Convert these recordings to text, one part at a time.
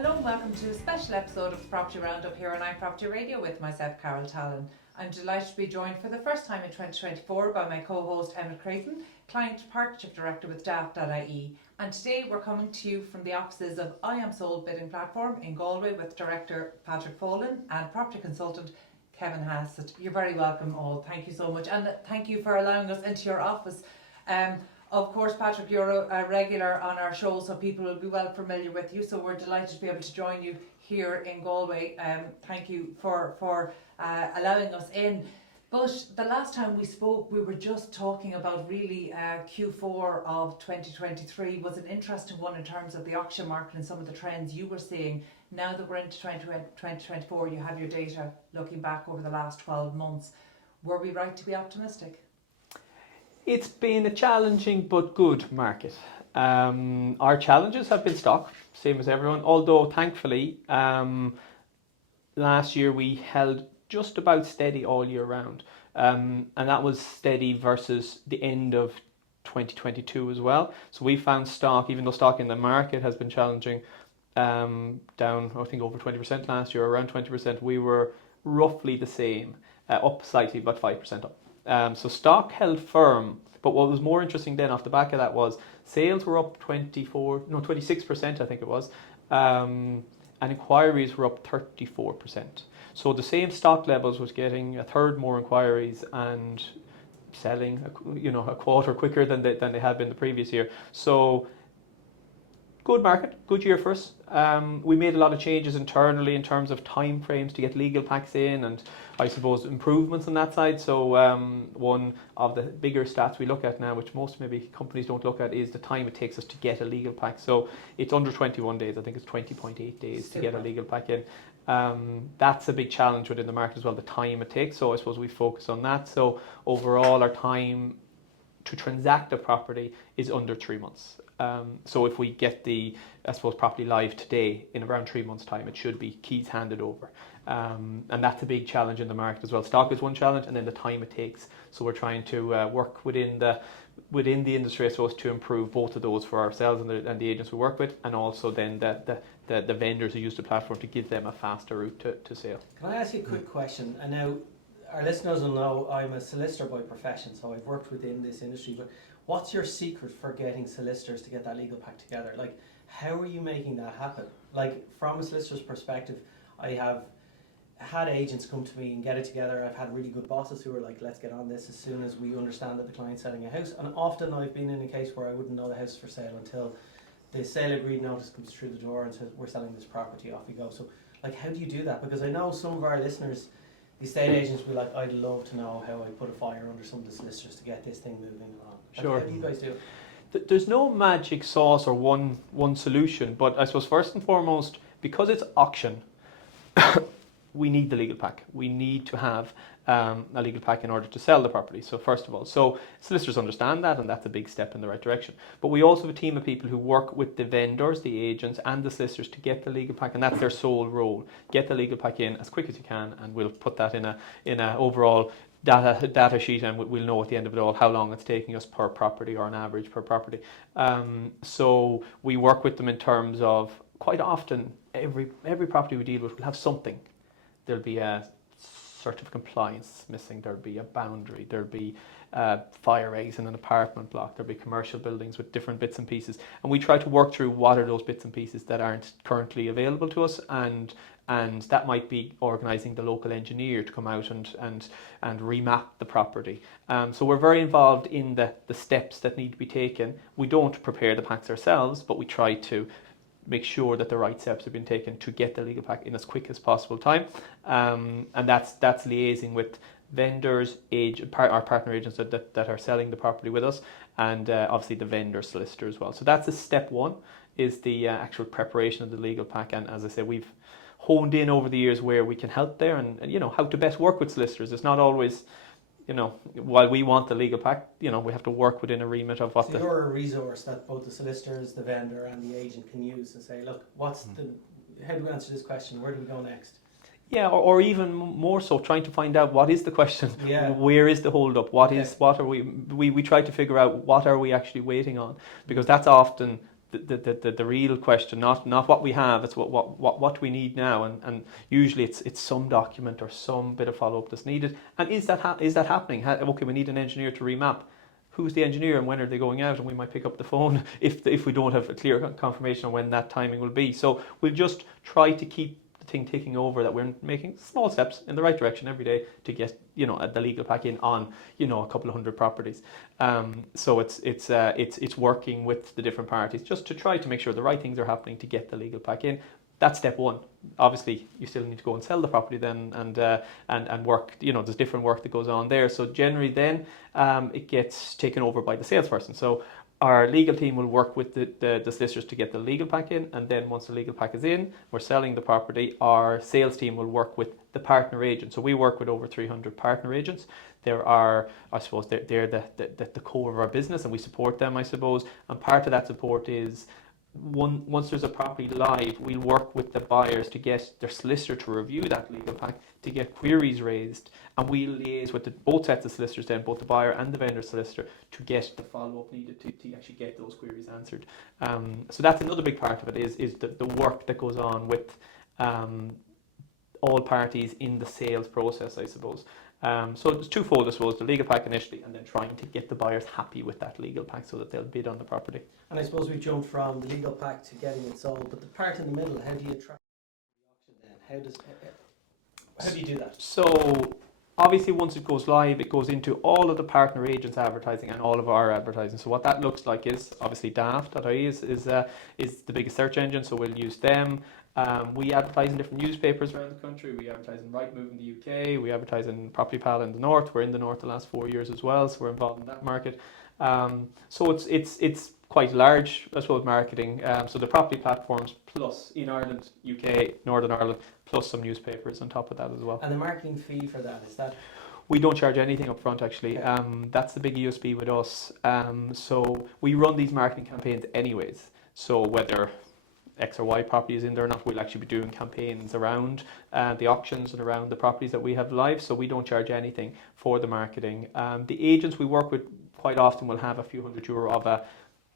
Hello and welcome to a special episode of the Property Roundup here on iPropertyRadio with myself, Carol Tallon. I'm delighted to be joined for the first time in 2024 by my co-host Emmet Creighton, Client Partnership Director with Daft.ie. And today we're coming to you from the offices of I Am Sold bidding platform in Galway with Director Patrick Folan and Property Consultant Kevin Hasset. You're very welcome all. Thank you so much, and thank you for allowing us into your office. Of course, Patrick, you're a regular on our show, so people will be well familiar with you. So we're delighted to be able to join you here in Galway. Thank you for allowing us in. But the last time we spoke, we were just talking about really Q4 of 2023 was an interesting one in terms of the auction market and some of the trends you were seeing. Now that we're into 2024, you have your data looking back over the last 12 months. Were we right to be optimistic? It's been a challenging but good market. Our challenges have been stock, same as everyone, although thankfully last year we held just about steady all year round, and that was steady versus the end of 2022 as well. So we found stock, even though stock in the market has been challenging, down I think over 20% last year, around 20%, we were 26% the same, up slightly, about 5% up. So stock held firm, but what was more interesting then off the back of that was sales were up 26% I think it was, and inquiries were up 34%. So the same stock levels was getting a third more inquiries and selling a quarter quicker than they had been the previous year. So good market, good year for us. We made a lot of changes internally in terms of time frames to get legal packs in, and I suppose improvements on that side. So one of the bigger stats we look at now, which most maybe companies don't look at, is the time it takes us to get a legal pack. So it's under 21 days. I think it's 20.8 days to get a legal pack in. That's a big challenge within the market as well, the time it takes. So I suppose we focus on that. So overall our time to transact a property is under 3 months. So if we get the, I suppose, property live today, in around 3 months' time, it should be keys handed over. And that's a big challenge in the market as well. Stock is one challenge, and then the time it takes. So we're trying to work within the industry, I suppose, to improve both of those for ourselves and the agents we work with, and also then the vendors who use the platform to give them a faster route to sale. Can I ask you a quick question? And now our listeners will know I'm a solicitor by profession, so I've worked within this industry, but what's your secret for getting solicitors to get that legal pack together? Like, how are you making that happen? Like, from a solicitor's perspective, I have had agents come to me and get it together. I've had really good bosses who are like, let's get on this as soon as we understand that the client's selling a house. And often I've been in a case where I wouldn't know the house is for sale until the sale agreed notice comes through the door and says, we're selling this property, off we go. So, like, how do you do that? Because I know some of our listeners, the estate agents, will be like, I'd love to know how I put a fire under some of the solicitors to get this thing moving along. Sure. How do you guys do it? There's no magic sauce or one solution, but I suppose first and foremost, because it's auction, we need the legal pack. We need to have a legal pack in order to sell the property. So first of all, so solicitors understand that, and that's a big step in the right direction. But we also have a team of people who work with the vendors, the agents, and the solicitors to get the legal pack, and that's their sole role. Get the legal pack in as quick as you can, and we'll put that in a overall data sheet, and we'll know at the end of it all how long it's taking us per property, or an average per property. So we work with them in terms of, quite often every property we deal with will have something. There'll be a sort of compliance missing, there'll be a boundary, there'll be fire eggs in an apartment block, there'll be commercial buildings with different bits and pieces, and we try to work through what are those bits and pieces that aren't currently available to us, and that might be organising the local engineer to come out and remap the property. So we're very involved in the steps that need to be taken. We don't prepare the packs ourselves, but we try to make sure that the right steps have been taken to get the legal pack in as quick as possible time. And that's liaising with vendors, our partner agents that are selling the property with us, and obviously the vendor solicitor as well. So that's a step one, is the actual preparation of the legal pack. And as I said, we've honed in over the years where we can help there, and how to best work with solicitors. It's not always, while we want the legal pack, we have to work within a remit of what you're a resource that both the solicitors, the vendor and the agent can use to say, look, how do we answer this question? Where do we go next? Yeah, or even more so, trying to find out what is the question. Yeah. Where is the hold up? What are we try to figure out what are we actually waiting on, because that's often the real question, not what we have, it's what do we need now, and usually it's some document or some bit of follow up that's needed. And is that happening? Okay, we need an engineer to remap. Who's the engineer and when are they going out? And we might pick up the phone if we don't have a clear confirmation on when that timing will be. So we'll just try to keep the thing ticking over, that we're making small steps in the right direction every day to get the legal pack in on a couple of hundred properties. So it's working with the different parties just to try to make sure the right things are happening to get the legal pack in. That's step one. Obviously, you still need to go and sell the property then, and work. There's different work that goes on there. So generally, then it gets taken over by the salesperson. So our legal team will work with the solicitors to get the legal pack in, and then once the legal pack is in, we're selling the property. Our sales team will work with the partner agent. So we work with over 300 partner agents. There are, I suppose, they're the core of our business, and we support them, I suppose. And part of that support is, once there's a property live, we'll work with the buyers to get their solicitor to review that legal pack, to get queries raised, and we'll liaise with both sets of solicitors then, both the buyer and the vendor solicitor, to get the follow-up needed to actually get those queries answered. So that's another big part of it, is the work that goes on with all parties in the sales process, I suppose. So it's twofold, I suppose, the legal pack initially, and then trying to get the buyers happy with that legal pack so that they'll bid on the property. And I suppose we jumped from the legal pack to getting it sold, but the part in the middle, how do you track the auction then? How do you do that? So obviously, once it goes live, it goes into all of the partner agents' advertising and all of our advertising. So what that looks like is, obviously, Daft.ie is the biggest search engine, so we'll use them. We advertise in different newspapers around the country. We advertise in Rightmove in the UK. We advertise in Property Pal in the north. We're in the north the last 4 years as well, so we're involved in that market. So it's quite large, I suppose, marketing. So the property platforms, plus in Ireland, UK, Northern Ireland, plus some newspapers on top of that as well. And the marketing fee for that, is that? We don't charge anything up front, actually. That's the big USP with us. So we run these marketing campaigns anyways. So whether X or Y property is in there or not, we'll actually be doing campaigns around the auctions and around the properties that we have live, so we don't charge anything for the marketing. The agents we work with quite often will have a few €100 of a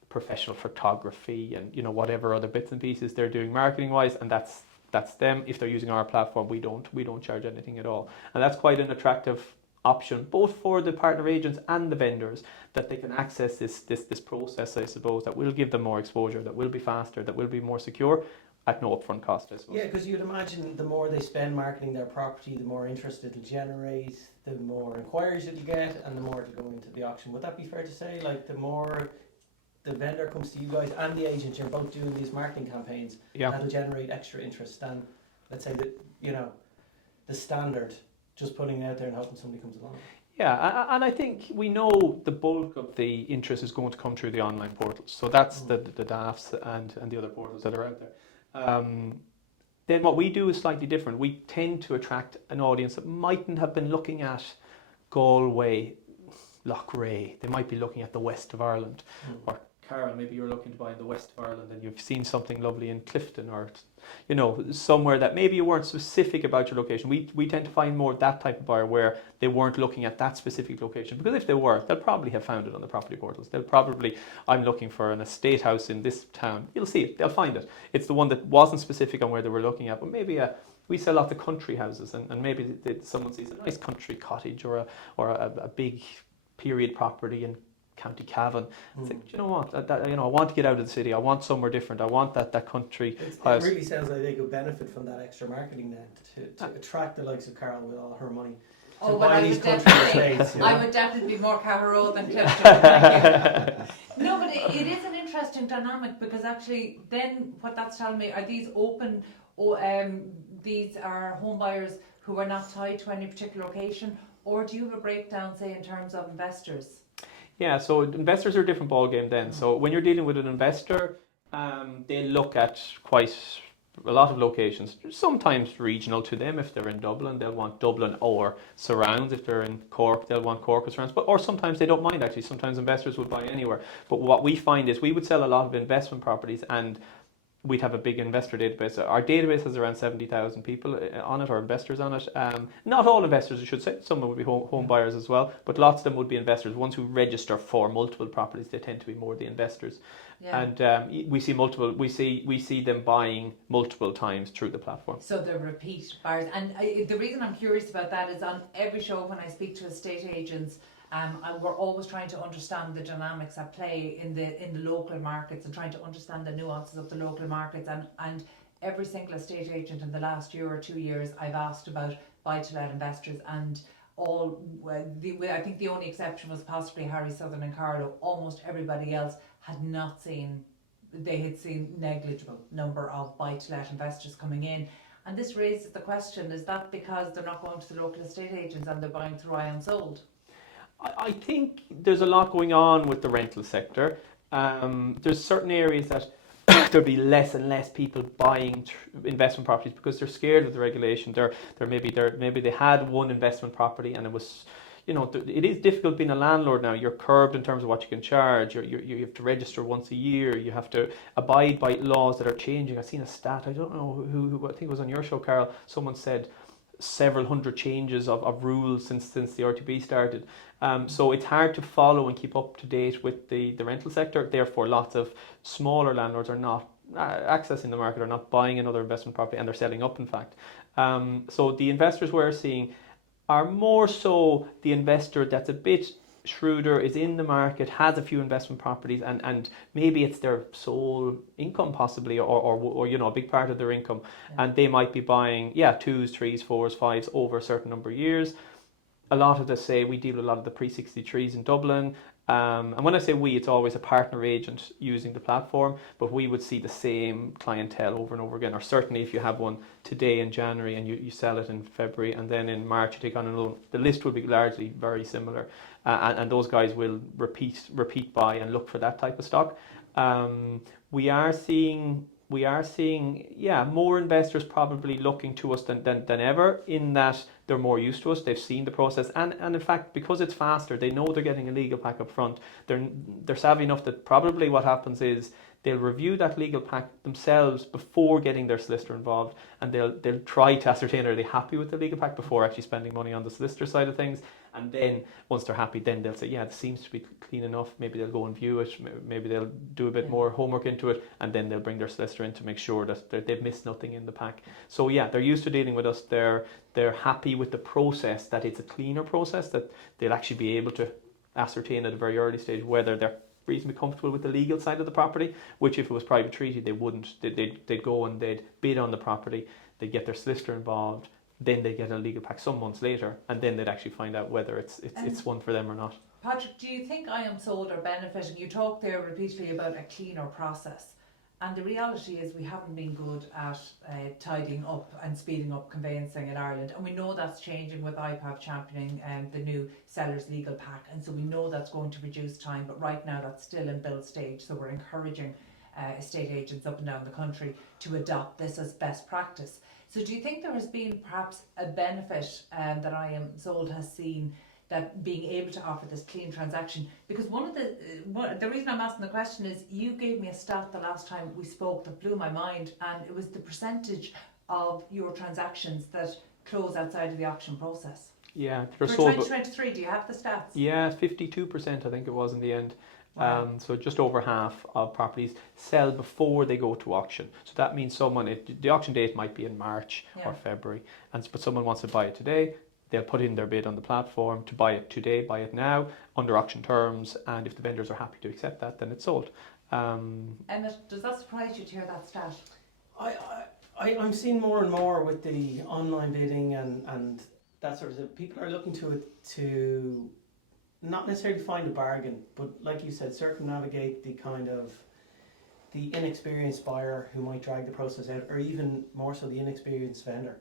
professional photography and whatever other bits and pieces they're doing marketing wise, and that's them. If they're using our platform, we don't charge anything at all, and that's quite an attractive option both for the partner agents and the vendors, that they can access this process, I suppose, that will give them more exposure, that will be faster, that will be more secure at no upfront cost, I suppose. Yeah, because you'd imagine the more they spend marketing their property, the more interest it'll generate, the more inquiries it'll get, and the more it'll go into the auction. Would that be fair to say? Like, the more the vendor comes to you guys and the agent, you're both doing these marketing campaigns, that'll generate extra interest than, let's say, the standard, just putting it out there and hoping somebody comes along. Yeah, and I think we know the bulk of the interest is going to come through the online portals. So that's the Dafts and the other portals that are out there. Then what we do is slightly different. We tend to attract an audience that mightn't have been looking at Galway, Loughrea. They might be looking at the west of Ireland. Or Carol, maybe you're looking to buy in the west of Ireland and you've seen something lovely in Clifton, or somewhere that maybe you weren't specific about your location. We tend to find more that type of buyer where they weren't looking at that specific location, because if they were, they'll probably have found it on the property portals. They'll probably, I'm looking for an estate house in this town. You'll see it, they'll find it. It's the one that wasn't specific on where they were looking at, but maybe we sell lots of country houses, and maybe someone sees a nice country cottage or a big period property in County Cavan. Think, you know what? I want to get out of the city. I want somewhere different. I want that country house. It really sounds like they could benefit from that extra marketing then to attract the likes of Carol with all her money. Oh, but I would definitely be more Carol than Clifton. No, but it is an interesting dynamic, because actually, then what that's telling me, are these open? These are home buyers who are not tied to any particular location, or do you have a breakdown, say, in terms of investors? Yeah, so investors are a different ballgame then. So when you're dealing with an investor, they look at quite a lot of locations, sometimes regional to them. If they're in Dublin, they'll want Dublin or surrounds. If they're in Cork, they'll want Cork or surrounds. Or sometimes they don't mind, actually. Sometimes investors would buy anywhere. But what we find is we would sell a lot of investment properties, and we'd have a big investor database. Our database has around 70,000 people on it, or investors on it. Not all investors, I should say. Some would be home buyers as well, but lots of them would be investors. Ones who register for multiple properties, they tend to be more the investors. Yeah. And we see them buying multiple times through the platform. So the repeat buyers. And the reason I'm curious about that is on every show when I speak to estate agents, and we're always trying to understand the dynamics at play in the local markets and trying to understand the nuances of the local markets. And every single estate agent in the last year or 2 years, I've asked about buy-to-let investors, and I think the only exception was possibly Harry Southern and Carlo. Almost everybody else had seen negligible number of buy-to-let investors coming in. And this raises the question, is that because they're not going to the local estate agents and they're buying through IOnSold? I think there's a lot going on with the rental sector. There's certain areas that there'll be less and less people buying investment properties because they're scared of the regulation. Maybe they had one investment property and it was, it is difficult being a landlord now. You're curbed in terms of what you can charge. You have to register once a year. You have to abide by laws that are changing. I've seen a stat. I don't know who I think it was on your show, Carol. Someone said several hundred changes of rules since the RTB started. So it's hard to follow and keep up to date with the rental sector. Therefore, lots of smaller landlords are not accessing the market, are not buying another investment property, and they're selling up, in fact. So the investors we're seeing are more so the investor that's a bit shrewder, is in the market, has a few investment properties, and maybe it's their sole income possibly, or a big part of their income, and they might be buying 2s, 3s, 4s, 5s over a certain number of years. A lot of we deal with a lot of the pre-63s in Dublin, and when I say we, it's always a partner agent using the platform, but we would see the same clientele over and over again. Or certainly if you have one today in January and you sell it in February, and then in March you take on another, the list will be largely very similar, and those guys will repeat buy and look for that type of stock. We are seeing more investors probably looking to us than ever, in that they're more used to us. They've seen the process, and in fact, because it's faster, they know they're getting a legal pack up front. They're savvy enough that probably what happens is they'll review that legal pack themselves before getting their solicitor involved, and they'll try to ascertain, are they happy with the legal pack before actually spending money on the solicitor side of things. And then once they're happy, then they'll say, this seems to be clean enough. Maybe they'll go and view it. Maybe they'll do a bit more homework into it, and then they'll bring their solicitor in to make sure that they've missed nothing in the pack. So they're used to dealing with us. They're happy with the process, that it's a cleaner process, that they'll actually be able to ascertain at a very early stage whether they're reasonably comfortable with the legal side of the property, which if it was private treaty, they wouldn't. They'd go and they'd bid on the property, they'd get their solicitor involved, then they get a legal pack some months later, and then they'd actually find out whether it's one for them or not. Patrick, do you think IOnSold are benefiting? You talked there repeatedly about a cleaner process, and the reality is we haven't been good at tidying up and speeding up conveyancing in Ireland, and we know that's changing with IPAV championing the new seller's legal pack, and so we know that's going to reduce time, but right now that's still in build stage, so we're encouraging estate agents up and down the country to adopt this as best practice. So do you think there has been perhaps a benefit that IOnSold has seen, that being able to offer this clean transaction? Because the reason I'm asking the question is, you gave me a stat the last time we spoke that blew my mind, and it was the percentage of your transactions that close outside of the auction process. Yeah, for 2023, do you have the stats? Yeah, 52% I think it was in the end. Wow. So just over half of properties sell before they go to auction. So that means the auction date might be in March or February, but someone wants to buy it today. They'll put in their bid on the platform to buy it today, buy it now, under auction terms, and if the vendors are happy to accept that, then it's sold. Emmet, does that surprise you to hear that stat? I'm seeing more and more with the online bidding and that sort of thing. People are looking to it to not necessarily find a bargain, but like you said, circumnavigate the inexperienced buyer who might drag the process out, or even more so the inexperienced vendor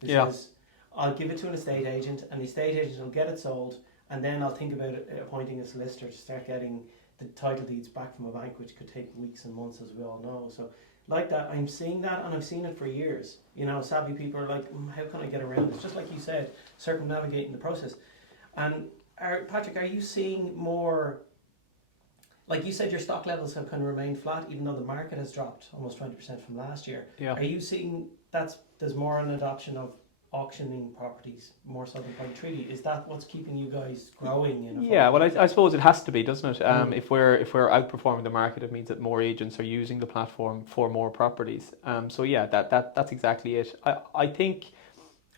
who says, I'll give it to an estate agent, and the estate agent will get it sold, and then I'll think about appointing a solicitor to start getting the title deeds back from a bank, which could take weeks and months, as we all know. So like that, I'm seeing that, and I've seen it for years. Savvy people are like, how can I get around this? Just like you said, circumnavigating the process. And Patrick, are you seeing more, like you said, your stock levels have kind of remained flat, even though the market has dropped almost 20% from last year. Yeah. Are you seeing there's more an adoption of auctioning properties more so than by treaty? Is that what's keeping you guys growing? Yeah, well, I suppose it has to be, doesn't it? If we're outperforming the market, it means that more agents are using the platform for more properties. So yeah, that's exactly it. I think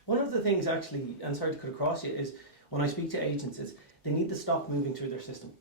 one of the things actually, and sorry to cut across you, is when I speak to agents, is they need the stock moving through their system.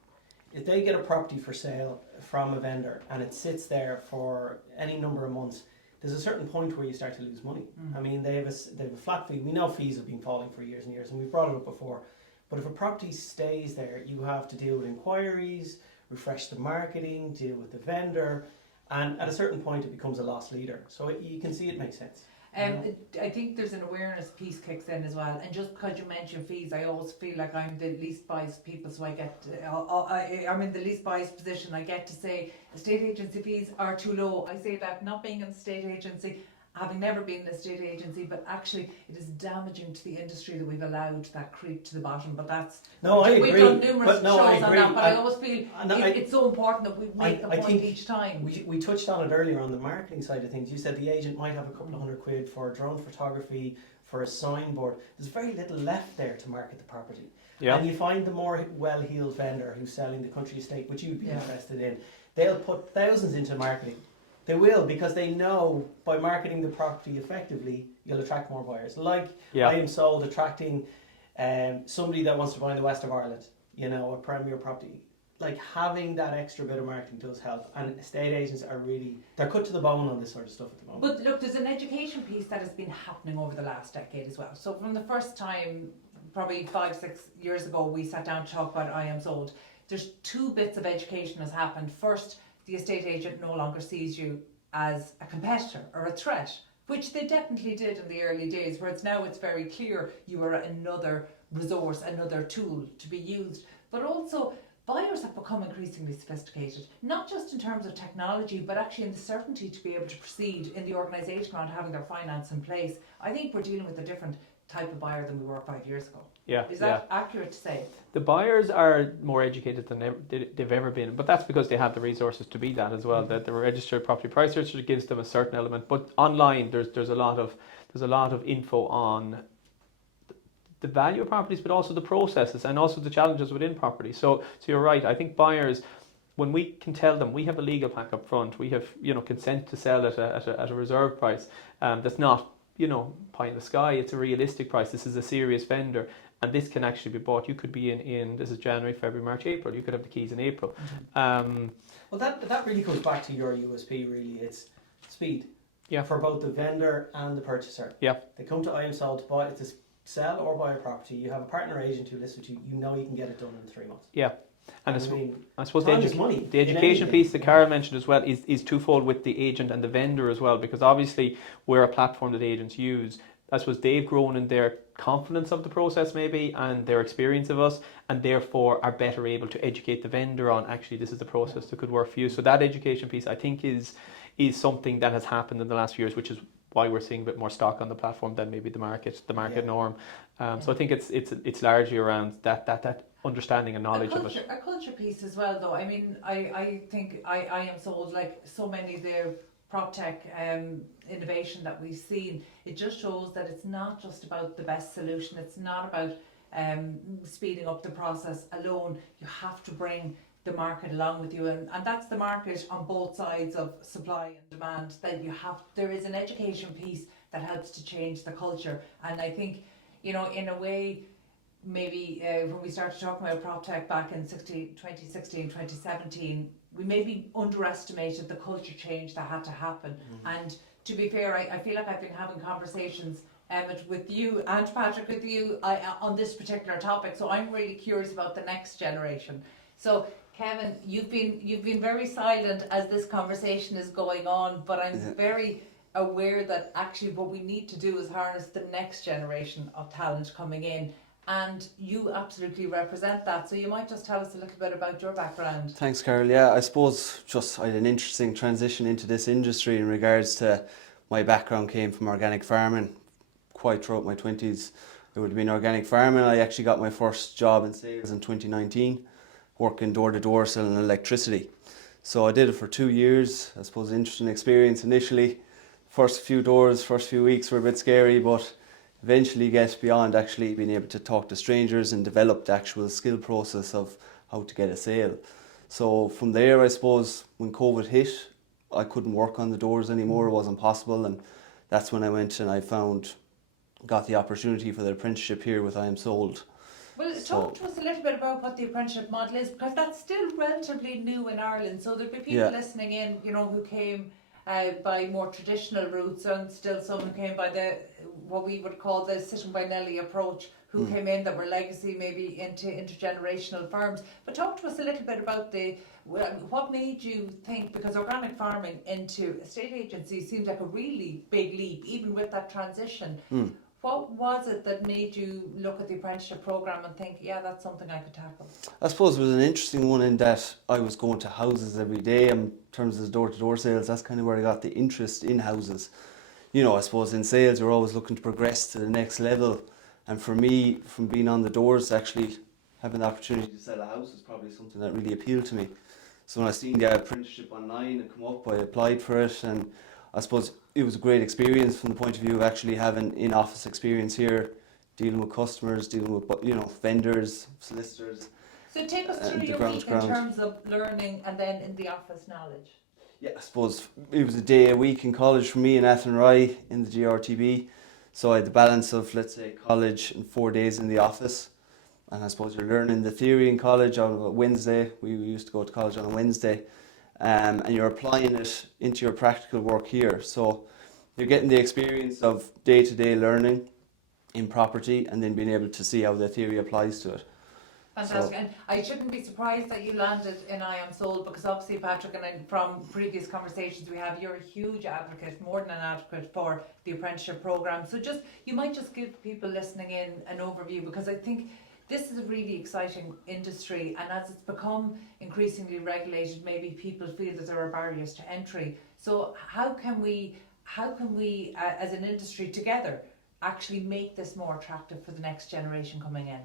If they get a property for sale from a vendor and it sits there for any number of months, there's a certain point where you start to lose money. I mean, they have a flat fee. We know fees have been falling for years and years, and we've brought it up before. But if a property stays there, you have to deal with inquiries, refresh the marketing, deal with the vendor, and at a certain point it becomes a loss leader. So you can see it makes sense. I think there's an awareness piece kicks in as well, and just because you mentioned fees, I always feel like I'm the least biased people, so I'm in the least biased position. I get to say estate agency fees are too low. I say that not being an estate agency, having never been an estate agency, but actually it is damaging to the industry that we've allowed that creep to the bottom. But that's we've done numerous shows on that, but I always feel it's so important that we make the point each time. We touched on it earlier on the marketing side of things. You said the agent might have a couple of £100 for drone photography, for a signboard. There's very little left there to market the property. Yeah. And you find the more well-heeled vendor who's selling the country estate, which you'd be interested in, they'll put thousands into marketing. They will, because they know by marketing the property effectively, you'll attract more buyers. Like I Am Sold attracting somebody that wants to buy in the west of Ireland, a premier property. Like having that extra bit of marketing does help, and estate agents they're cut to the bone on this sort of stuff at the moment. But look, there's an education piece that has been happening over the last decade as well. So from the first time, probably 5-6 years ago, we sat down to talk about I Am Sold. There's two bits of education has happened. First, the estate agent no longer sees you as a competitor or a threat, which they definitely did in the early days, whereas now it's very clear you are another resource, another tool to be used. But also, buyers have become increasingly sophisticated, not just in terms of technology, but actually in the certainty to be able to proceed in the organisation around having their finance in place. I think we're dealing with a different type of buyer than we were 5 years ago. Yeah, is that accurate to say? The buyers are more educated than they've ever been, but that's because they have the resources to be that as well. That the registered property price search gives them a certain element, but online there's a lot of info on the value of properties, but also the processes and also the challenges within property. So you're right. I think buyers, when we can tell them we have a legal pack up front, we have consent to sell at a reserve price, that's not pie in the sky. It's a realistic price. This is a serious vendor, and this can actually be bought. You could be in this is January, February, March, April. You could have the keys in April. Well, that really comes back to your USP. Really, it's speed. Yeah. For both the vendor and the purchaser. Yeah. They come to I Am Sold to sell or buy a property. You have a partner agent who lists with you. You know you can get it done in 3 months. Yeah. And I suppose the education piece that Carol mentioned as well is twofold with the agent and the vendor as well, because obviously we're a platform that agents use. I suppose they've grown in their confidence of the process maybe and their experience of us, and therefore are better able to educate the vendor on actually this is the process that could work for you. So that education piece I think is something that has happened in the last few years, which is why we're seeing a bit more stock on the platform than maybe the market norm. So I think it's largely around that understanding and knowledge of it. A culture piece as well, though. I mean, I think I Am Sold, like so many of the prop tech innovation that we've seen, it just shows that it's not just about the best solution. It's not about speeding up the process alone. You have to bring the market along with you, and that's the market on both sides of supply and demand. That there is an education piece that helps to change the culture, and I think in a way, maybe when we started talking about prop tech back in 2016, 2017, we maybe underestimated the culture change that had to happen. And to be fair, I feel like I've been having conversations, Emmet, with you and Patrick with you on this particular topic, so I'm really curious about the next generation. So Kevin, you've been very silent as this conversation is going on, but I'm very aware that actually what we need to do is harness the next generation of talent coming in, and you absolutely represent that. So you might just tell us a little bit about your background. Thanks, Carol. Yeah, I suppose I had an interesting transition into this industry in regards to my background came from organic farming. Quite throughout my 20s, it would have been organic farming. I actually got my first job in sales in 2019. working door-to-door selling electricity. So I did it for 2 years. I suppose interesting experience initially. First few doors, first few weeks were a bit scary, but eventually get beyond actually being able to talk to strangers and develop the actual skill process of how to get a sale. So from there, I suppose, when COVID hit, I couldn't work on the doors anymore. It wasn't possible, and that's when I went and got the opportunity for the apprenticeship here with I Am Sold. Well, talk to us a little bit about what the apprenticeship model is, because that's still relatively new in Ireland. So there'll be people listening in, who came by more traditional routes, and still some who came by what we would call the sit by Nelly approach, who came in that were legacy, maybe into intergenerational firms. But talk to us a little bit about what made you think, because organic farming into estate agency seems like a really big leap, even with that transition. What was it that made you look at the apprenticeship programme and think, yeah, that's something I could tackle? I suppose it was an interesting one in that I was going to houses every day. In terms of door-to-door sales, that's kind of where I got the interest in houses. I suppose in sales, you're always looking to progress to the next level. And for me, from being on the doors, actually having the opportunity to sell a house is probably something that really appealed to me. So when I seen the apprenticeship online and come up, I applied for it, and I suppose it was a great experience from the point of view of actually having in-office experience here, dealing with customers, dealing with vendors, solicitors. So take us through your week in terms of learning and then in the office knowledge. Yeah, I suppose it was a day a week in college for me in Athenry in the GRTB. So I had the balance of, let's say, college and 4 days in the office. And I suppose you're learning the theory in college on a Wednesday. We used to go to college on a Wednesday. And you're applying it into your practical work here. So you're getting the experience of day-to-day learning in property and then being able to see how the theory applies to it. Fantastic. And I shouldn't be surprised that you landed in I Am Sold, because obviously, Patrick, and from previous conversations we have, you're a huge advocate, more than an advocate, for the apprenticeship programme. So you might just give people listening in an overview, because I think this is a really exciting industry, and as it's become increasingly regulated, maybe people feel that there are barriers to entry. So how can we as an industry together actually make this more attractive for the next generation coming in?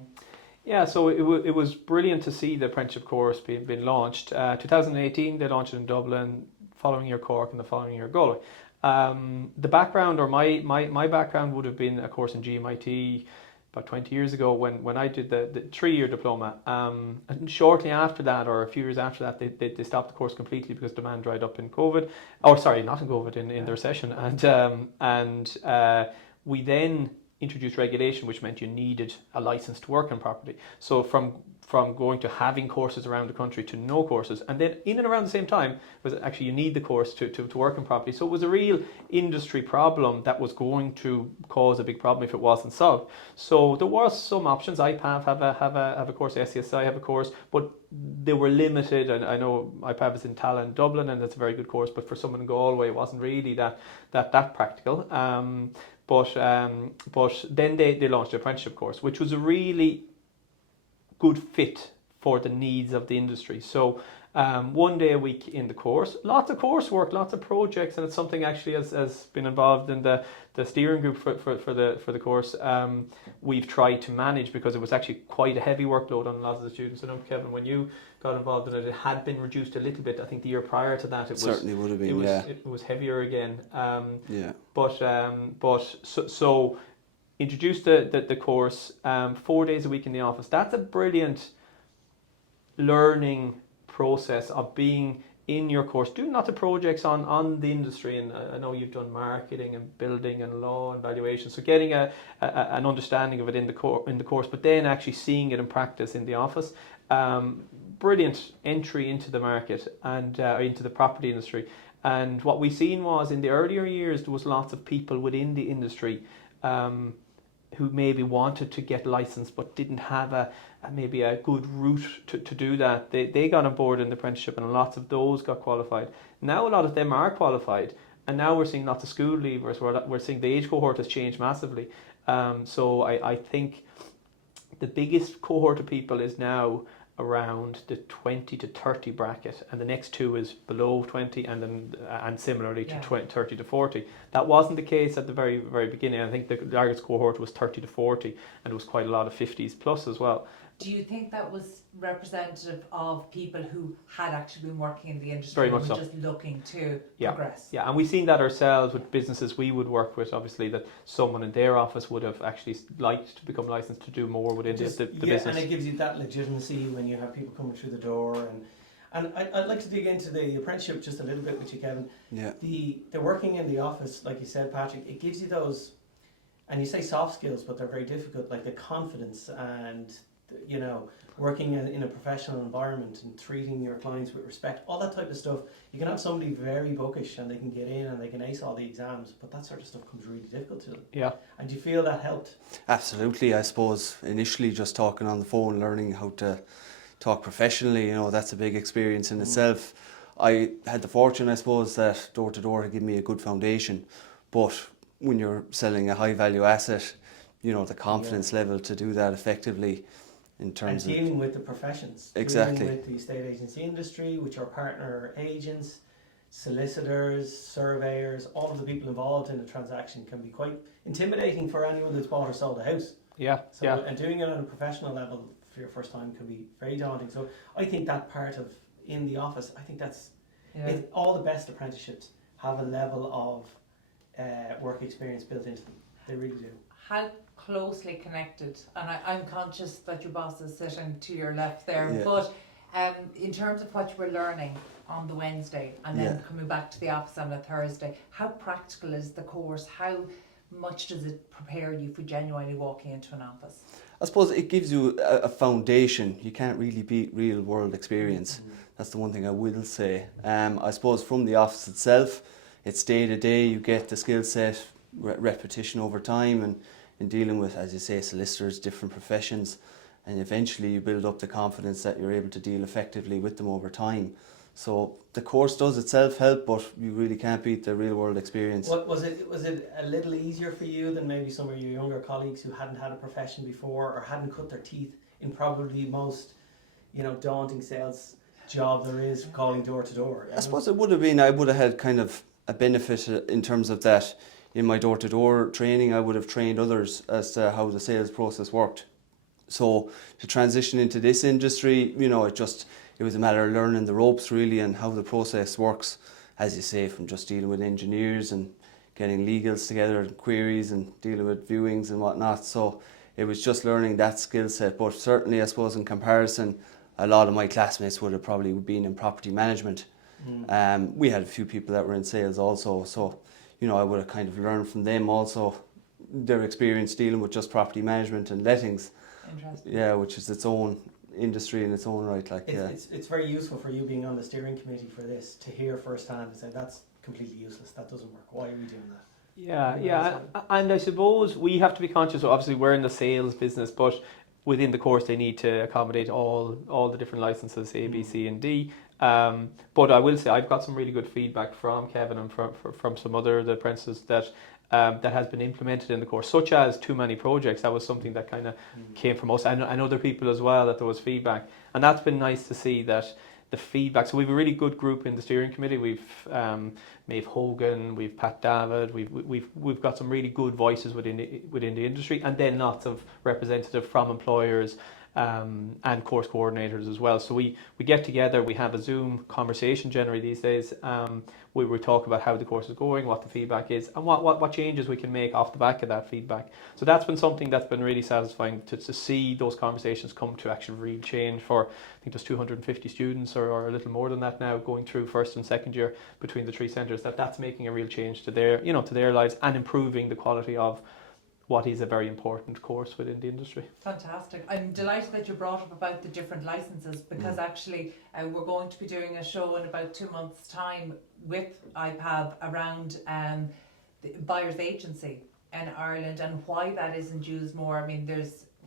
Yeah, so it was brilliant to see the apprenticeship course being launched. 2018 they launched it in Dublin, following year Cork, and the following year Galway. The background, or my background, would have been a course in GMIT about 20 years ago when I did the 3-year diploma. And shortly after that, or a few years after that, they stopped the course completely because demand dried up in COVID. Or sorry, not in COVID, in the recession. And we then introduced regulation, which meant you needed a license to work in property. So from going to having courses around the country to no courses, and then in and around the same time was actually you need the course to work in property. So it was a real industry problem that was going to cause a big problem if it wasn't solved. So there was some options. IPAV have a course, SCSI have a course, but they were limited. And I know IPAV is in Tallon, Dublin, and it's a very good course, but for someone in Galway it wasn't really that practical. But then they launched the apprenticeship course, which was a really good fit for the needs of the industry. So 1 day a week in the course, lots of coursework, lots of projects, and it's something actually has been involved in the steering group for the course. We've tried to manage, because it was actually quite a heavy workload on a lot of the students. I know, Kevin, when you got involved in it, it had been reduced a little bit. I think the year prior to that, it certainly would have been. It was heavier again. So introduced the course, 4 days a week in the office. That's a brilliant learning process of being in your course, doing lots of projects on the industry. And I know you've done marketing and building and law and valuation, so getting an understanding of it in the course, but then actually seeing it in practice in the office. Brilliant entry into the market and into the property industry. And what we've seen was, in the earlier years, there was lots of people within the industry who maybe wanted to get licensed but didn't have maybe a good route to do that. They got on board in the apprenticeship, and lots of those got qualified. Now a lot of them are qualified, and now we're seeing lots of school leavers. We're seeing the age cohort has changed massively. So I think the biggest cohort of people is now around the 20 to 30 bracket, and the next two is below 20, and similarly to 30 to 40. That wasn't the case at the very, very beginning. I think the largest cohort was 30 to 40, and there was quite a lot of 50s plus as well. Do you think that was representative of people who had actually been working in the industry Very and much were so. just looking to Yeah. progress? Yeah, and we've seen that ourselves with businesses we would work with, obviously, that someone in their office would have actually liked to become licensed to do more within the business. And it gives you that legitimacy when you have people coming through the door. And I'd like to dig into the apprenticeship just a little bit with you, Kevin. Yeah. The working in the office, like you said, Patrick, it gives you those, and you say soft skills, but they're very difficult, like the confidence and, you know, working in a professional environment and treating your clients with respect, all that type of stuff. You can have somebody very bookish and they can get in and they can ace all the exams, but that sort of stuff comes really difficult to them. Yeah. And do you feel that helped? Absolutely. I suppose initially just talking on the phone, learning how to talk professionally, you know, that's a big experience in itself. I had the fortune, I suppose, that door to door had given me a good foundation, but when you're selling a high value asset, you know, the confidence level to do that effectively in terms and dealing with the professions, Exactly. dealing with the estate agency industry, with your partner agents, solicitors, surveyors, all of the people involved in a transaction can be quite intimidating for anyone that's bought or sold a house. Yeah. So, Yeah. and doing it on a professional level for your first time can be very daunting. So I think that part of in the office, I think that's all the best apprenticeships have a level of work experience built into them. They really do. How closely connected, and I'm conscious that your boss is sitting to your left there, Yeah. but in terms of what you were learning on the Wednesday and then coming back to the office on a Thursday, how practical is the course? How much does it prepare you for genuinely walking into an office? I suppose it gives you a foundation. You can't really beat real world experience. That's the one thing I will say. I suppose from the office itself, it's day to day. You get the skill set, repetition over time, and in dealing with, as you say, solicitors, different professions, and eventually you build up the confidence that you're able to deal effectively with them over time. So the course does itself help, but you really can't beat the real world experience. What was it a little easier for you than maybe some of your younger colleagues who hadn't had a profession before or hadn't cut their teeth in probably the most, you know, daunting sales job there is, calling door to door? I suppose it would have been, I would have had kind of a benefit in terms of that. In my door to door training, I would have trained others as to how the sales process worked. So to transition into this industry, you know, it was a matter of learning the ropes really and how the process works, as you say, from just dealing with engineers and getting legals together and queries and dealing with viewings and whatnot. So it was just learning that skill set. But certainly, I suppose, in comparison, a lot of my classmates would have probably been in property management. We had a few people that were in sales also. So, you know, I would have kind of learned from them also their experience dealing with just property management and lettings. Interesting. Yeah, which is its own industry in its own right. Like, it's very useful for you being on the steering committee for this to hear firsthand and say that's completely useless, that doesn't work, why are we doing that? Yeah, and I suppose we have to be conscious. Obviously, we're in the sales business, but within the course, they need to accommodate all the different licenses, A, B, C, and D. But I will say I've got some really good feedback from Kevin and from some other the apprentices that has been implemented in the course, such as too many projects. That was something that kind of came from us and other people as well, that there was feedback, and that's been nice to see that the feedback. So we've a really good group in the steering committee. We've Maeve Hogan, we've Pat David, we've got some really good voices within the industry, and then lots of representative from employers and course coordinators as well. So we get together, we have a Zoom conversation generally these days. We talk about how the course is going, what the feedback is, and what changes we can make off the back of that feedback. So that's been something that's been really satisfying to see those conversations come to actual real change for, I think there's 250 students or a little more than that now going through first and second year between the three centres, that's making a real change to their lives and improving the quality of what is a very important course within the industry. Fantastic. I'm delighted that you brought up about the different licenses, because actually we're going to be doing a show in about 2 months' time with IPAV around the buyer's agency in Ireland and why that isn't used more. I mean,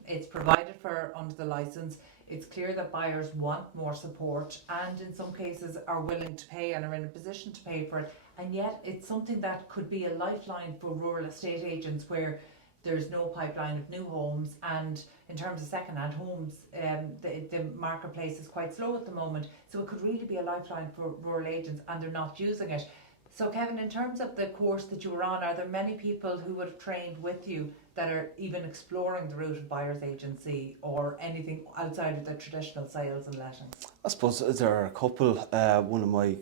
it's provided for under the licence. It's clear that buyers want more support and in some cases are willing to pay and are in a position to pay for it. And yet it's something that could be a lifeline for rural estate agents where there's no pipeline of new homes, and in terms of second-hand homes, the marketplace is quite slow at the moment, so it could really be a lifeline for rural agents and they're not using it. So Kevin, in terms of the course that you were on, are there many people who would have trained with you that are even exploring the route of buyer's agency or anything outside of the traditional sales and lettings? I suppose there are a couple. One of my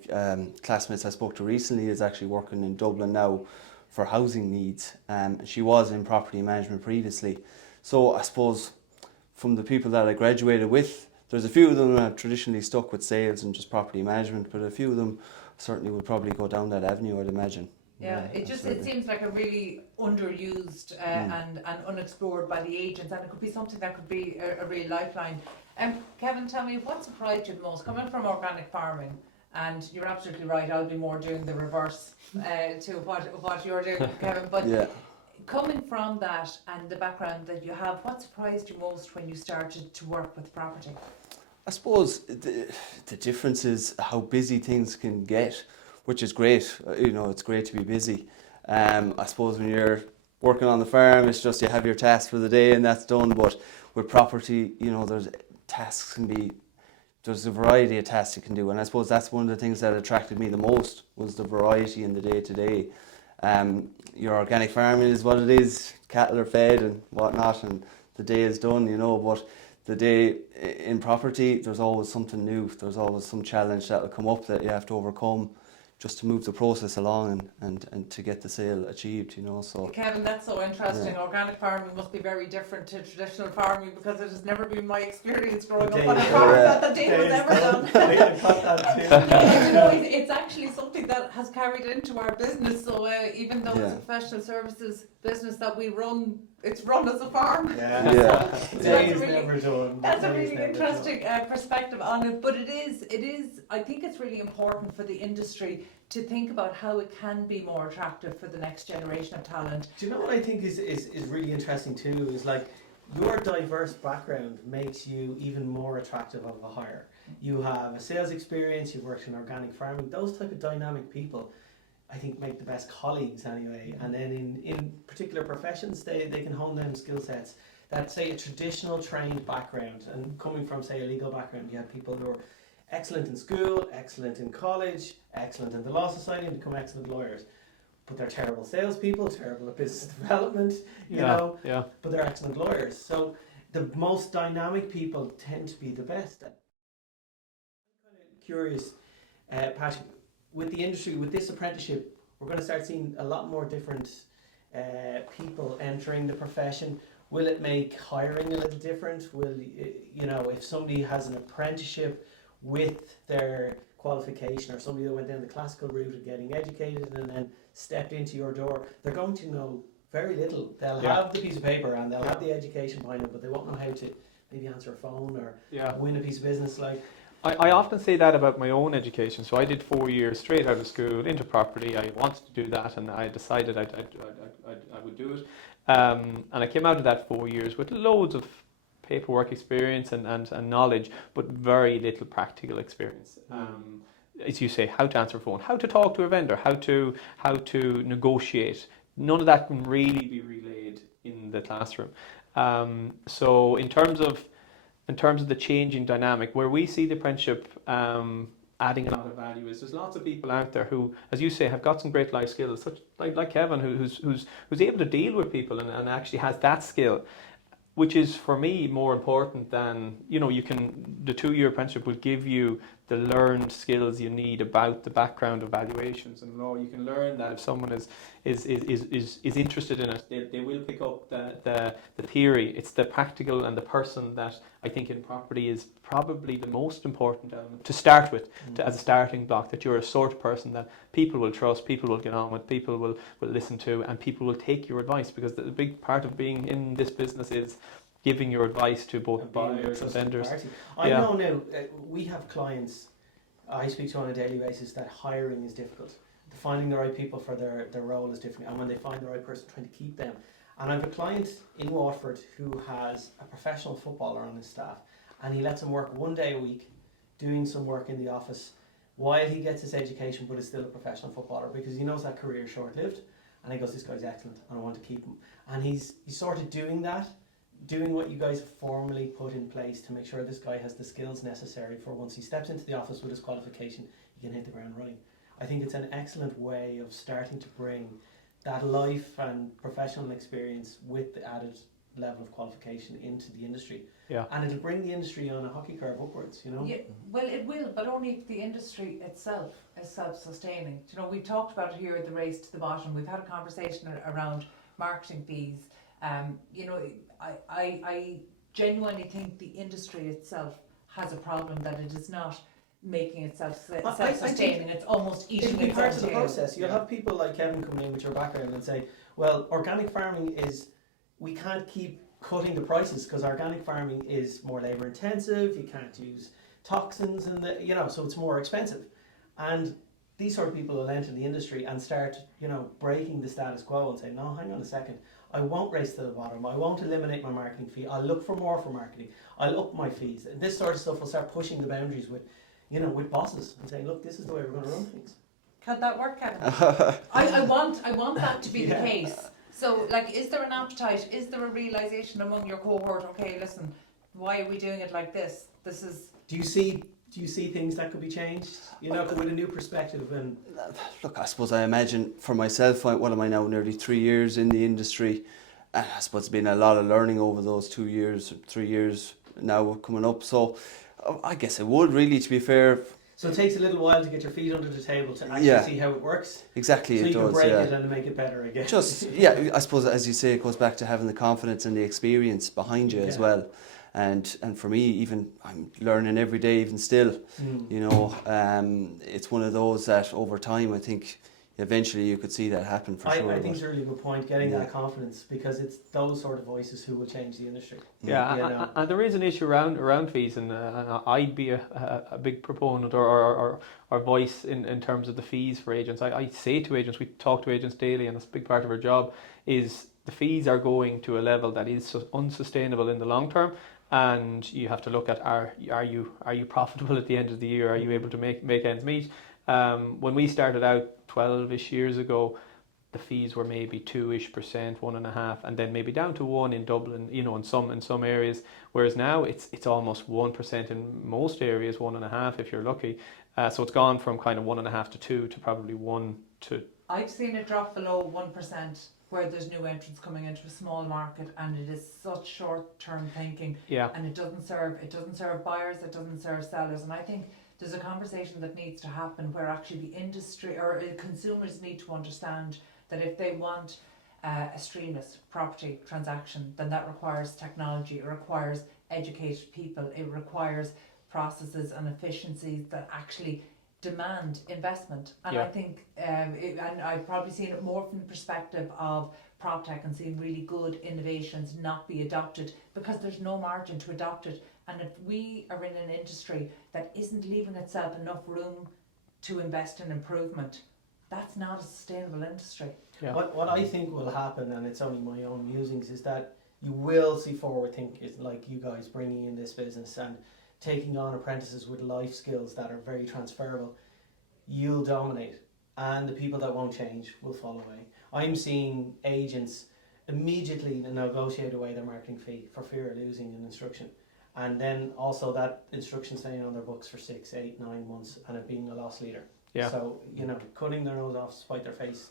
classmates I spoke to recently is actually working in Dublin now for housing needs. She was in property management previously. So I suppose from the people that I graduated with, there's a few of them that have traditionally stuck with sales and just property management, but a few of them certainly would probably go down that avenue, I'd imagine. Yeah, it seems like a really underused and unexplored by the agents, and it could be something that could be a real lifeline. Kevin, tell me, what surprised you the most coming from organic farming? And you're absolutely right, I'll be more doing the reverse to what you're doing, Kevin. But coming from that and the background that you have, what surprised you most when you started to work with property? I suppose the difference is how busy things can get, which is great. You know, it's great to be busy. I suppose when you're working on the farm, it's just you have your task for the day and that's done. But with property, you know, there's a variety of tasks you can do. And I suppose that's one of the things that attracted me the most, was the variety in the day-to-day. Your organic farming is what it is. Cattle are fed and whatnot, and the day is done, you know. But the day in property, there's always something new. There's always some challenge that will come up that you have to overcome just to move the process along and to get the sale achieved, you know. So Kevin, that's so interesting. Yeah. Organic farming must be very different to traditional farming, because it has never been my experience growing up on a farm that the day was ever done. You know, it's actually something that has carried into our business. So even though it's a professional services business that we run, it's run as a farm. That's a really interesting perspective on it. But it is. I think it's really important for the industry to think about how it can be more attractive for the next generation of talent. Do you know what I think is really interesting too? Is like your diverse background makes you even more attractive of a hire. You have a sales experience. You've worked in organic farming. Those type of dynamic people, I think, make the best colleagues anyway. And then in particular professions, they can hone them skill sets that, say, a traditional trained background, and coming from, say, a legal background, you have people who are excellent in school, excellent in college, excellent in the law society, and become excellent lawyers. But they're terrible salespeople, terrible at business development, you know, but they're excellent lawyers. So the most dynamic people tend to be the best. I'm kind of curious, Patrick, with the industry, with this apprenticeship, we're going to start seeing a lot more different people entering the profession. Will it make hiring a little different? Will, you know, if somebody has an apprenticeship with their qualification, or somebody that went down the classical route of getting educated and then stepped into your door, they're going to know very little. They'll have the piece of paper and they'll have the education behind it, but they won't know how to maybe answer a phone or win a piece of business. Like, I often say that about my own education. So I did 4 years straight out of school into property. I wanted to do that, and I decided I would do it. And I came out of that 4 years with loads of paperwork experience and knowledge, but very little practical experience. As you say, how to answer a phone, how to talk to a vendor, how to negotiate. None of that can really be relayed in the classroom. So in terms of the changing dynamic, where we see the apprenticeship adding a lot of value, is there's lots of people out there who, as you say, have got some great life skills, such like Kevin, who's able to deal with people and actually has that skill, which is for me more important than, you know, the 2-year apprenticeship will give you the learned skills you need about the background of valuations and law. You can learn that if someone is interested in it, they will pick up the theory. It's the practical and the person that I think in property is probably the most important element to start with, as a starting block, that you're a sort of person that people will trust, people will get on with, people will listen to, and people will take your advice, because the big part of being in this business is giving your advice to both buyers and vendors. I know now, we have clients I speak to on a daily basis that hiring is difficult. Finding the right people for their role is different, and when they find the right person, trying to keep them. And I have a client in Waterford who has a professional footballer on his staff, and he lets him work 1 day a week doing some work in the office while he gets his education, but is still a professional footballer, because he knows that career is short-lived, and he goes, this guy's excellent and I want to keep him. And he's sort of doing what you guys have formally put in place to make sure this guy has the skills necessary for once he steps into the office with his qualification, he can hit the ground running. I think it's an excellent way of starting to bring that life and professional experience with the added level of qualification into the industry. Yeah. And it'll bring the industry on a hockey curve upwards, you know. Yeah, well, it will, but only if the industry itself is self-sustaining. You know, we talked about it here at the race to the bottom. We've had a conversation around marketing fees. You know, I genuinely think the industry itself has a problem that it is not making itself self-sustaining. It's almost eating It'll be its part own of the tail. process. You'll have people like Kevin coming in with your background and say, well, organic farming is, we can't keep cutting the prices because organic farming is more labour intensive, you can't use toxins and so it's more expensive. And these sort of people will enter the industry and start, breaking the status quo and say, no, hang on a second, I won't race to the bottom, I won't eliminate my marketing fee, I'll look for more for marketing, I'll up my fees. This sort of stuff will start pushing the boundaries with bosses and saying, look, this is the way we're going to run things. Can that work, Kevin? I want that to be the case. So, is there an appetite? Is there a realisation among your cohort? Okay, listen, why are we doing it like this? This is. Do you see things that could be changed? With a new perspective and. Look, I suppose I imagine for myself, what am I now? Nearly 3 years in the industry, and I suppose it's been a lot of learning over those 2 years, 3 years now coming up. So, I guess it would really, to be fair. So it takes a little while to get your feet under the table to actually see how it works. Exactly, so it does. So you can break it and make it better again. I suppose, as you say, it goes back to having the confidence and the experience behind you as well. And for me, even I'm learning every day, even still. It's one of those that over time, I think eventually you could see that happen for sure. I think it's a really good point, getting that confidence, because it's those sort of voices who will change the industry. And there is an issue around fees, and I'd be a big proponent or voice in terms of the fees for agents. I say to agents, we talk to agents daily, and it's a big part of our job, is the fees are going to a level that is unsustainable in the long term. And you have to look at are you profitable at the end of the year? Are you able to make ends meet? When we started out 12-ish years ago, the fees were maybe 2-ish%, 1.5%, and then maybe down to 1% in Dublin, in some areas. Whereas now it's almost 1% in most areas, 1.5% if you're lucky. So it's gone from kind of 1.5% to 2% to probably 1% to. I've seen it drop below 1% where there's new entrants coming into a small market, and it is such short-term thinking. Yeah. And it doesn't serve buyers, it doesn't serve sellers, and I think there's a conversation that needs to happen where actually the industry or consumers need to understand that if they want a streamless property transaction, then that requires technology, it requires educated people, it requires processes and efficiencies that actually demand investment. And I think, and I've probably seen it more from the perspective of PropTech and seeing really good innovations not be adopted because there's no margin to adopt it. And if we are in an industry that isn't leaving itself enough room to invest in improvement, that's not a sustainable industry. Yeah. What I think will happen, and it's only my own musings, is that you will see forward thinkers like you guys bringing in this business and taking on apprentices with life skills that are very transferable. You'll dominate, and the people that won't change will fall away. I'm seeing agents immediately negotiate away their marketing fee for fear of losing an instruction. And then also that instruction staying on their books for 6, 8, 9 months and it being a loss leader. Yeah. So, cutting their nose off to spite their face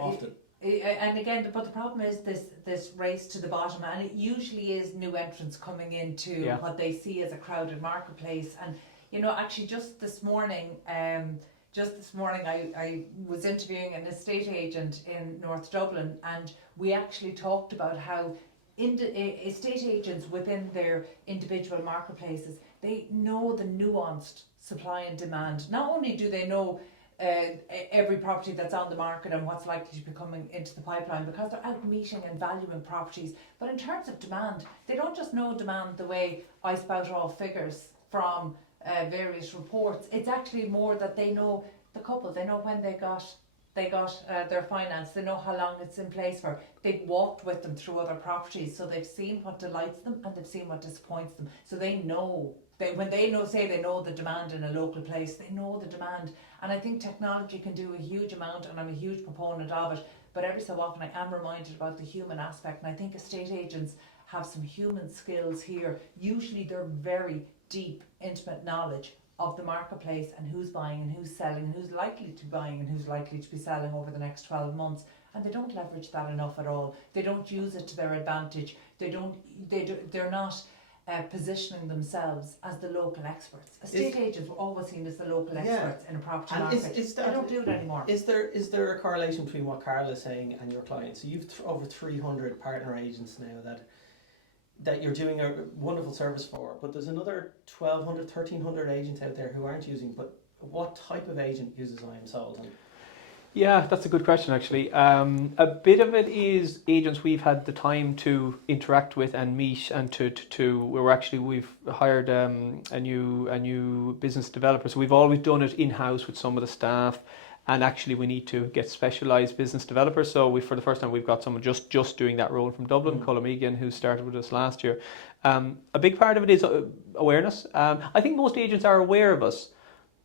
often. And again, but the problem is this race to the bottom, and it usually is new entrants coming into what they see as a crowded marketplace. And, actually just this morning I was interviewing an estate agent in North Dublin, and we actually talked about how estate agents within their individual marketplaces, they know the nuanced supply and demand. Not only do they know every property that's on the market and what's likely to be coming into the pipeline because they're out meeting and valuing properties, but in terms of demand, they don't just know demand the way I spout off figures from various reports. It's actually more that they know the couple, they know when they got their finance, they know how long it's in place for. They've walked with them through other properties, so they've seen what delights them and they've seen what disappoints them. So they know, when they know the demand in a local place, they know the demand. And I think technology can do a huge amount, and I'm a huge proponent of it, but every so often I am reminded about the human aspect, and I think estate agents have some human skills here. Usually they're very deep, intimate knowledge of the marketplace and who's buying and who's selling and who's likely to be buying and who's likely to be selling over the next 12 months. and they don't leverage that enough at all. They don't use it to their advantage. They're not positioning themselves as the local experts. Estate agents were always seen as the local experts in a property market. They don't do it anymore. Is there a correlation between what Carol is saying and your clients? So you've over 300 partner agents now that you're doing a wonderful service for, but there's another 1,200, 1,300 agents out there who aren't using. But what type of agent uses I Am Sold? Yeah, that's a good question actually. A bit of it is agents we've had the time to interact with and meet, and we've hired a new business developer. So we've always done it in-house with some of the staff, and actually we need to get specialised business developers. So for the first time we've got someone just doing that role from Dublin, Colm Egan, who started with us last year. A big part of it is awareness. I think most agents are aware of us.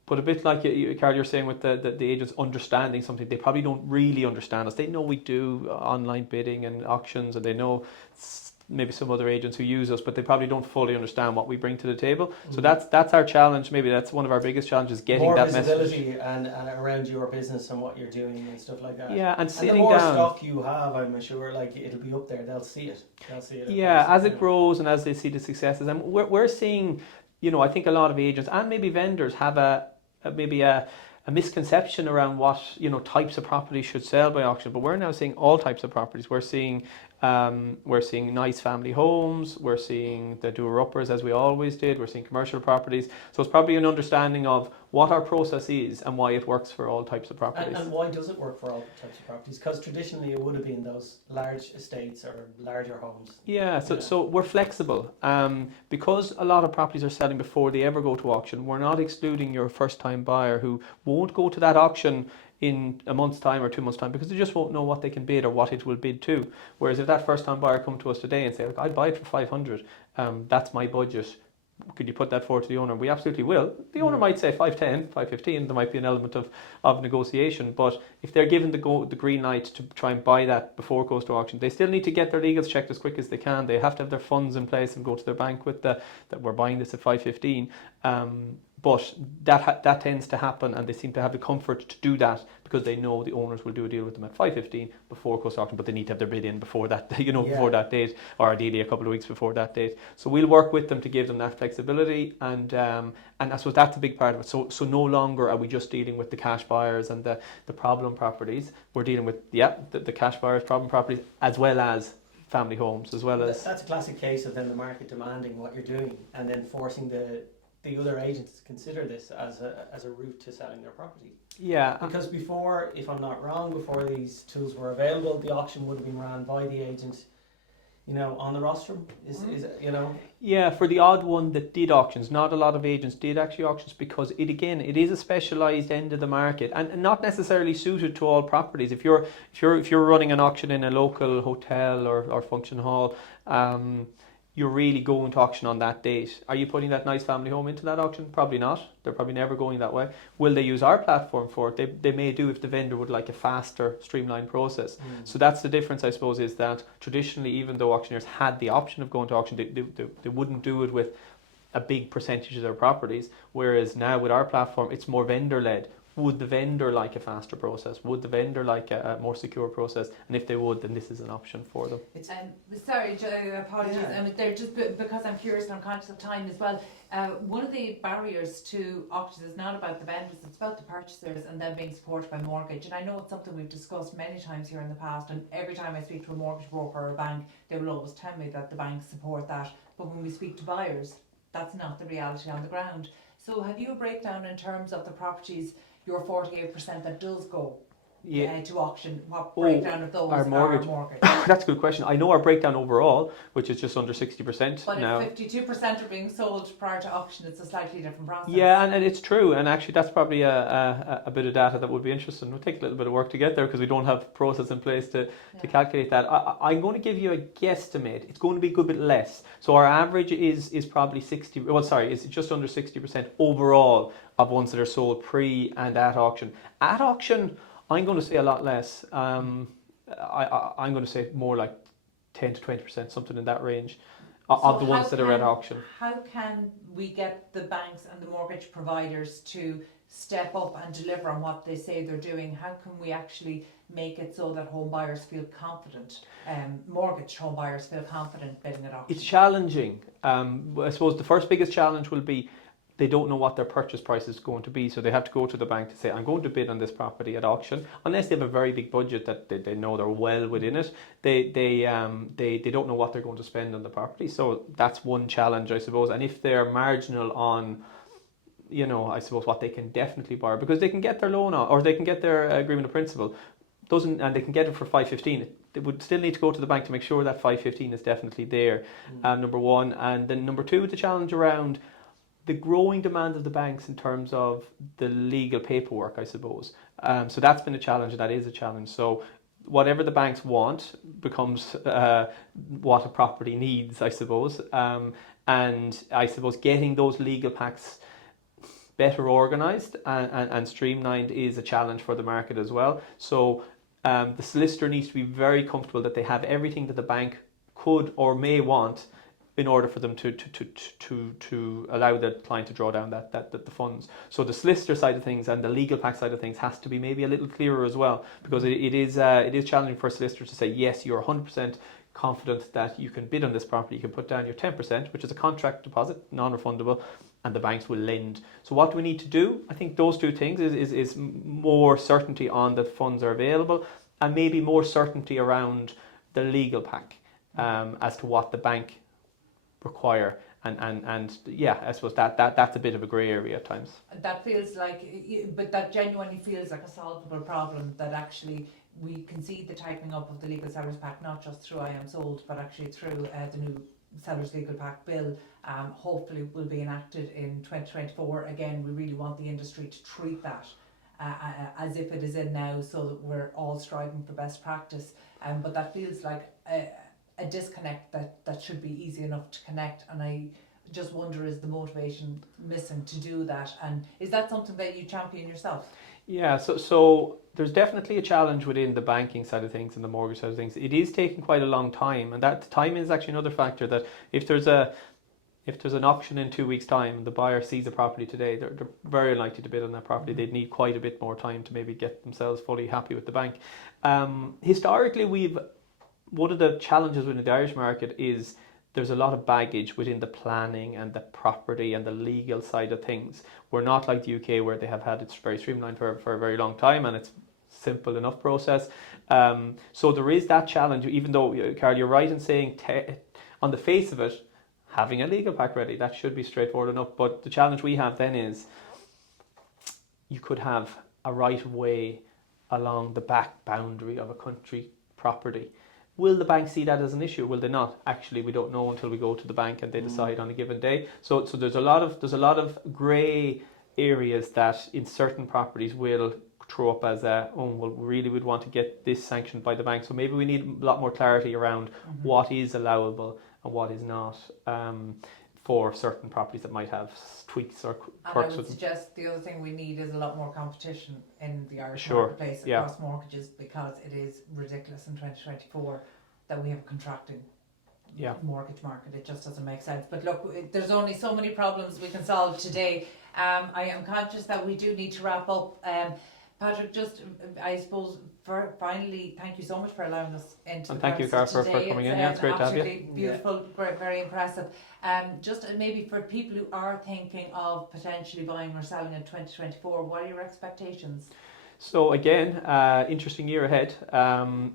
But a bit like Carol, you're saying with the agents understanding something, they probably don't really understand us. They know we do online bidding and auctions, and they know maybe some other agents who use us, but they probably don't fully understand what we bring to the table. So that's our challenge. Maybe that's one of our biggest challenges, getting more that visibility message. and around your business and what you're doing and stuff like that. Yeah, and sitting the more down. stock you have, I'm sure, like, it'll be up there. They'll see it. Yeah, as it grows and as they see the successes, and we're seeing, I think a lot of agents and maybe vendors have maybe a misconception around what types of properties should sell by auction, but we're now seeing all types of properties. We're seeing nice family homes, we're seeing the doer-uppers as we always did, we're seeing commercial properties. So it's probably an understanding of what our process is and why it works for all types of properties. And why does it work for all types of properties? Because traditionally it would have been those large estates or larger homes. Yeah, so we're flexible. Because a lot of properties are selling before they ever go to auction, we're not excluding your first-time buyer who won't go to that auction in a month's time or 2 months' time because they just won't know what they can bid or what it will bid to. Whereas if that first-time buyer come to us today and say, look, I'd buy it for 500, that's my budget, could you put that forward to the owner? We absolutely will. The owner might say 510, 515, there might be an element of negotiation, but if they're given the green light to try and buy that before it goes to auction, they still need to get their legals checked as quick as they can. They have to have their funds in place and go to their bank with that we're buying this at 515. But that tends to happen, and they seem to have the comfort to do that because they know the owners will do a deal with them at 515 before it goes to auction, but they need to have their bid in before that, before that date, or ideally a couple of weeks before that date. So we'll work with them to give them that flexibility, and I suppose that's a big part of it. So no longer are we just dealing with the cash buyers and the problem properties. We're dealing with the cash buyers, problem properties, as well as family homes, as well as. That's a classic case of then the market demanding what you're doing, and then forcing the other agents to consider this as a route to selling their property. Yeah. Because before, if I'm not wrong, before these tools were available, the auction would have been ran by the agent, on the rostrum. Yeah, for the odd one that did auctions, not a lot of agents did actually auctions because it is a specialised end of the market and not necessarily suited to all properties. If you're running an auction in a local hotel or function hall, you're really going to auction on that date. Are you putting that nice family home into that auction? Probably not. They're probably never going that way. Will they use our platform for it? They may do if the vendor would like a faster, streamlined process. So that's the difference, I suppose, is that traditionally, even though auctioneers had the option of going to auction, they wouldn't do it with a big percentage of their properties, whereas now with our platform, it's more vendor-led. Would the vendor like a faster process? Would the vendor like a more secure process? And if they would, then this is an option for them. Sorry, apologies. They're just because I'm curious and I'm conscious of time as well. One of the barriers to auctions is not about the vendors, it's about the purchasers and them being supported by mortgage. And I know it's something we've discussed many times here in the past, and every time I speak to a mortgage broker or a bank, they will always tell me that the banks support that. But when we speak to buyers, that's not the reality on the ground. So have you a breakdown in terms of the properties, your 48% that does go to auction? What breakdown of those our mortgage. are mortgage? That's a good question. I know our breakdown overall, which is just under 60% but now. If 52% are being sold prior to auction, it's a slightly different process. Yeah, and it's true. And actually, that's probably a bit of data that would be interesting. It'll take a little bit of work to get there because we don't have process in place to calculate that. I'm going to give you a guesstimate. It's going to be a good bit less. So our average is probably 60. Well, sorry, it's just under 60% overall of ones that are sold pre and at auction. At auction, I'm going to say a lot less. I'm going to say more like 10 to 20%, something in that range. of the how ones that are at auction. How can we get the banks and the mortgage providers to step up and deliver on what they say they're doing? How can we actually make it so that home buyers feel confident, mortgage home buyers feel confident bidding at auction? It's challenging. I suppose the first biggest challenge will be they don't know what their purchase price is going to be, so they have to go to the bank to say, I'm going to bid on this property at auction. Unless they have a very big budget that they know they're well within it, they don't know what they're going to spend on the property. So that's one challenge, I suppose. And if they're marginal on, I suppose what they can definitely borrow, because they can get their loan or they can get their agreement of principle, and they can get it for 515. They would still need to go to the bank to make sure that 515 is definitely there. Number one, and then number two, the challenge around the growing demand of the banks in terms of the legal paperwork, I suppose. So that's been a challenge, and that is a challenge. So whatever the banks want becomes what a property needs, I suppose. And I suppose getting those legal packs better organised and streamlined is a challenge for the market as well. So the solicitor needs to be very comfortable that they have everything that the bank could or may want in order for them to allow the client to draw down the funds. So the solicitor side of things and the legal pack side of things has to be maybe a little clearer as well, because it is challenging for a solicitor to say, yes, you're 100% confident that you can bid on this property, you can put down your 10%, which is a contract deposit, non-refundable, and the banks will lend. So what do we need to do? I think those two things is more certainty on that funds are available, and maybe more certainty around the legal pack as to what the bank require, and yeah, I suppose that's a bit of a grey area at times. That feels like, but that genuinely feels like a solvable problem, that actually we can see the tightening up of the legal sellers pack, not just through I Am Sold, but actually through the new Sellers Legal Pack bill, hopefully will be enacted in 2024. Again, we really want the industry to treat that as if it is in now, so that we're all striving for best practice. But that feels like a disconnect that should be easy enough to connect, and I just wonder, is the motivation missing to do that, and is that something that you champion yourself? Yeah, so there's definitely a challenge within the banking side of things and the mortgage side of things. It is taking quite a long time, and that time is actually another factor, that if there's an auction in 2 weeks' time and the buyer sees a property today, they're very likely to bid on that property. They'd need quite a bit more time to maybe get themselves fully happy with the bank. Historically, one of the challenges within the Irish market is there's a lot of baggage within the planning and the property and the legal side of things. We're not like the UK, where they have had it very streamlined for a very long time, and it's simple enough process. So there is that challenge, even though, Carol, you're right in saying on the face of it, having a legal pack ready, that should be straightforward enough. But the challenge we have then is you could have a right of way along the back boundary of a country property. Will the bank see that as an issue? Will they not? Actually, we don't know until we go to the bank and they decide on a given day. So there's a lot of grey areas that in certain properties will throw up as we really would want to get this sanctioned by the bank. So maybe we need a lot more clarity around what is allowable and what is not, for certain properties that might have tweaks or quirks. And I would suggest the other thing we need is a lot more competition in the Irish marketplace across mortgages, because it is ridiculous in 2024 that we have a contracting mortgage market. It just doesn't make sense. But look, there's only so many problems we can solve today. I am conscious that we do need to wrap up. Patrick, just I suppose finally, thank you so much for allowing us into the thank you, Carol, for coming in. Yeah, it's great to have you. Absolutely beautiful, great, very impressive. Just maybe for people who are thinking of potentially buying or selling in 2024, what are your expectations? So again, interesting year ahead.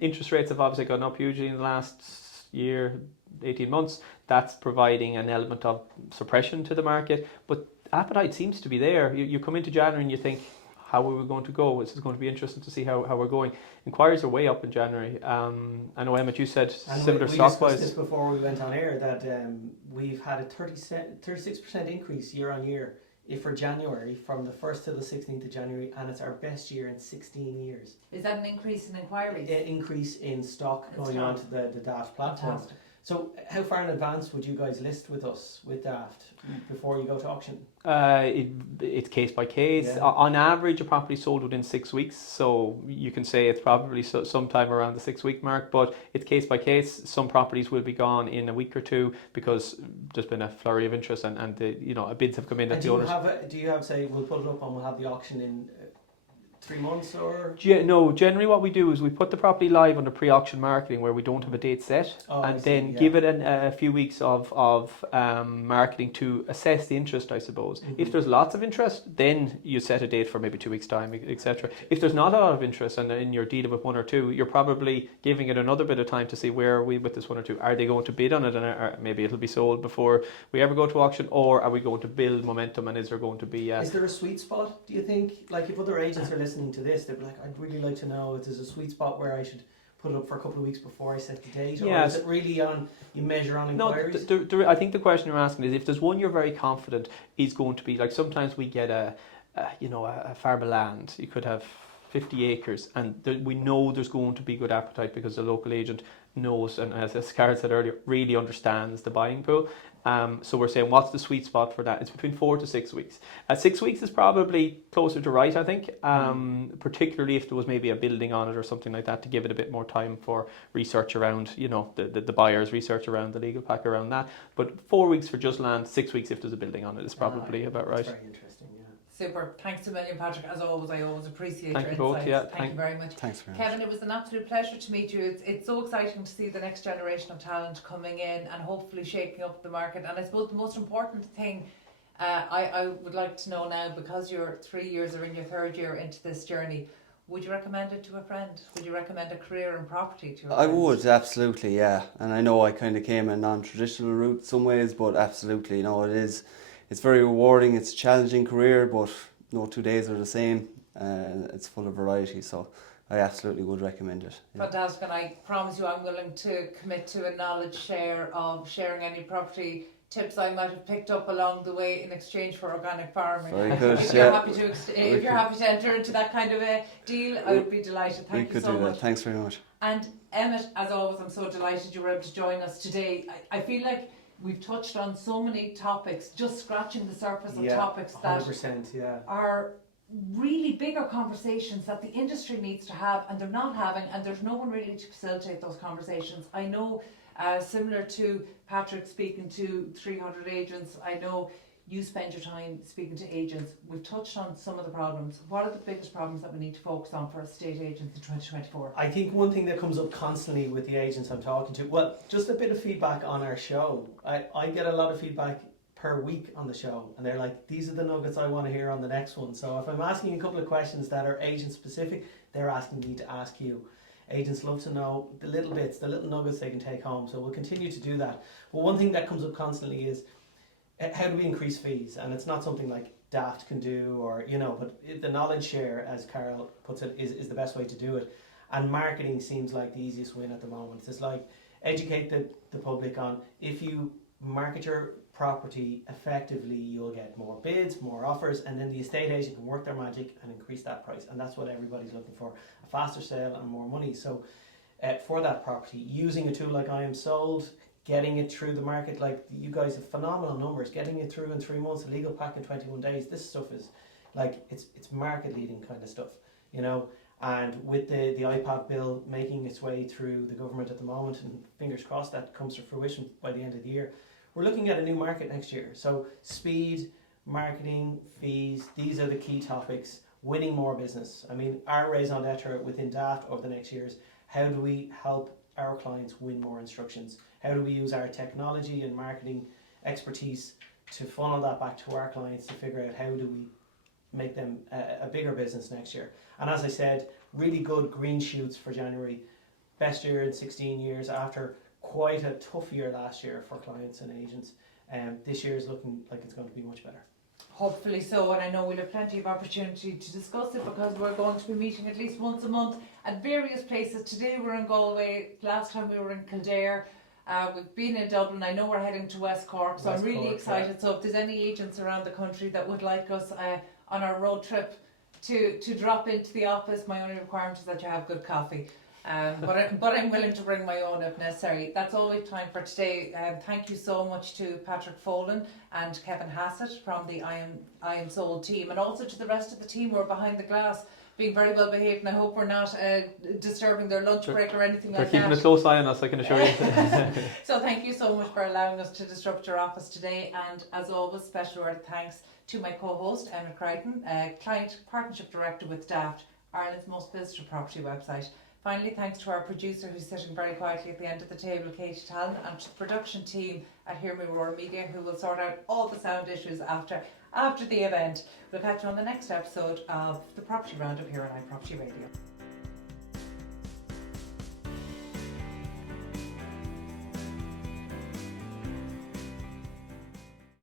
Interest rates have obviously gone up hugely in the last year, 18 months. That's providing an element of suppression to the market, but appetite seems to be there. You come into January and you think, how are we going to go? This is going to be interesting to see how we're going. Inquiries are way up in January. I know, Emmet, you said similar stock wise. We discussed this before we went on air, that we've had a 36% increase year on year for January, from the 1st to the 16th of January, and it's our best year in 16 years. Is that an increase in inquiries? An increase in stock going onto the Daft platform. Fantastic. So how far in advance would you guys list with us, with Daft, before you go to auction? It's case by case. Yeah. On average, a property sold within 6 weeks, so you can say it's probably sometime around the 6 week mark. But it's case by case. Some properties will be gone in a week or two because there's been a flurry of interest and bids have come in. And Do you have say we'll put it up and we'll have the auction in 3 months or? No, generally what we do is we put the property live under pre-auction marketing where we don't have a date set, and then give it a few weeks of marketing to assess the interest, I suppose. Mm-hmm. If there's lots of interest, then you set a date for maybe 2 weeks' time, etc. If there's not a lot of interest and you're dealing with one or two, you're probably giving it another bit of time to see where are we with this one or two. Are they going to bid on it, and maybe it'll be sold before we ever go to auction, or are we going to build momentum, and is there going to be... Is there a sweet spot, do you think? Like if other agents are listening to this, they'd be like, I'd really like to know if there's a sweet spot where I should put it up for a couple of weeks before I set the date, or is it really you measure on inquiries? No, I think the question you're asking is if there's one you're very confident is going to be, like sometimes we get a farm of land, you could have 50 acres, and we know there's going to be good appetite because the local agent knows, and as Carol said earlier, really understands the buying pool. So we're saying, what's the sweet spot for that? It's between 4 to 6 weeks. 6 weeks is probably closer to right, I think, particularly if there was maybe a building on it or something like that, to give it a bit more time for research around, the buyer's research around the legal pack around that. But 4 weeks for just land, 6 weeks if there's a building on it is probably about right. That's very interesting, yeah. Super. Thanks a million, Patrick. As always, I always appreciate Thank your you both, insights. yeah. Thank you very much. Thanks very much. Kevin, it was an absolute pleasure to meet you. It's so exciting to see the next generation of talent coming in and hopefully shaking up the market. And I suppose the most important thing I would like to know now, because you're 3 years or in your third year into this journey, would you recommend it to a friend? Would you recommend a career in property to a friend? I would, absolutely, yeah. And I know I kind of came a non-traditional route some ways, but absolutely, it's very rewarding. It's a challenging career, but no 2 days are the same. It's full of variety, so I absolutely would recommend it. Yeah. Fantastic, and I promise you I'm willing to commit to a knowledge share of sharing any property tips I might have picked up along the way in exchange for organic farming. Very good, If yeah. you're happy to enter into that kind of a deal, I would be delighted. Thank you so much. We could do that. Thanks very much. And Emmet, as always, I'm so delighted you were able to join us today. I feel like we've touched on so many topics, just scratching the surface of topics that 100%, are really bigger conversations that the industry needs to have, and they're not having, and there's no one really to facilitate those conversations. I know, similar to Patrick speaking to 300 agents, I know you spend your time speaking to agents. We've touched on some of the problems. What are the biggest problems that we need to focus on for estate agents in 2024? I think one thing that comes up constantly with the agents I'm talking to, well, just a bit of feedback on our show. I get a lot of feedback per week on the show, and they're like, these are the nuggets I want to hear on the next one. So if I'm asking a couple of questions that are agent specific, they're asking me to ask you. Agents love to know the little bits, the little nuggets they can take home, so we'll continue to do that. But one thing that comes up constantly is, how do we increase fees? And it's not something like Daft can do, or but the knowledge share, as Carol puts it, is the best way to do it. And marketing seems like the easiest win at the moment. It's like educate the public on, if you market your property effectively, you'll get more bids, more offers, and then the estate agent can work their magic and increase that price. And that's what everybody's looking for, a faster sale and more money. So for that property, using a tool like I Am Sold, getting it through the market, like you guys have phenomenal numbers, getting it through in 3 months, a legal pack in 21 days, this stuff is like, it's market leading kind of stuff, and with the iPad bill making its way through the government at the moment, and fingers crossed that comes to fruition by the end of the year, we're looking at a new market next year. So speed, marketing, fees, these are the key topics. Winning more business. I mean, our raison d'etre within Daft over the next years, how do we help our clients win more instructions? How do we use our technology and marketing expertise to funnel that back to our clients to figure out how do we make them a bigger business next year? And as I said, really good green shoots for January. Best year in 16 years after quite a tough year last year for clients and agents. This year is looking like it's going to be much better. Hopefully so, and I know we'll have plenty of opportunity to discuss it, because we're going to be meeting at least once a month at various places. Today we're in Galway, last time we were in Kildare, we've been in Dublin, I know we're heading to West Cork, so I'm really excited. Yeah. So if there's any agents around the country that would like us on our road trip to drop into the office, my only requirement is that you have good coffee. But I'm willing to bring my own if necessary. That's all we've time for today. Thank you so much to Patrick Folan and Kevin Hasset from the I Am Sold team, and also to the rest of the team who are behind the glass, being very well behaved, and I hope we're not disturbing their lunch break or anything like that. They're keeping a close eye on us, I can assure you. So thank you so much for allowing us to disrupt your office today, and as always, special word of thanks to my co-host Emmet Creighton, Client Partnership Director with Daft, Ireland's most visited property website. Finally, thanks to our producer who's sitting very quietly at the end of the table, Katie Tallon, and to the production team at Hear Me Roar Media, who will sort out all the sound issues after the event. We'll catch you on the next episode of the Property Roundup here on iPropertyRadio.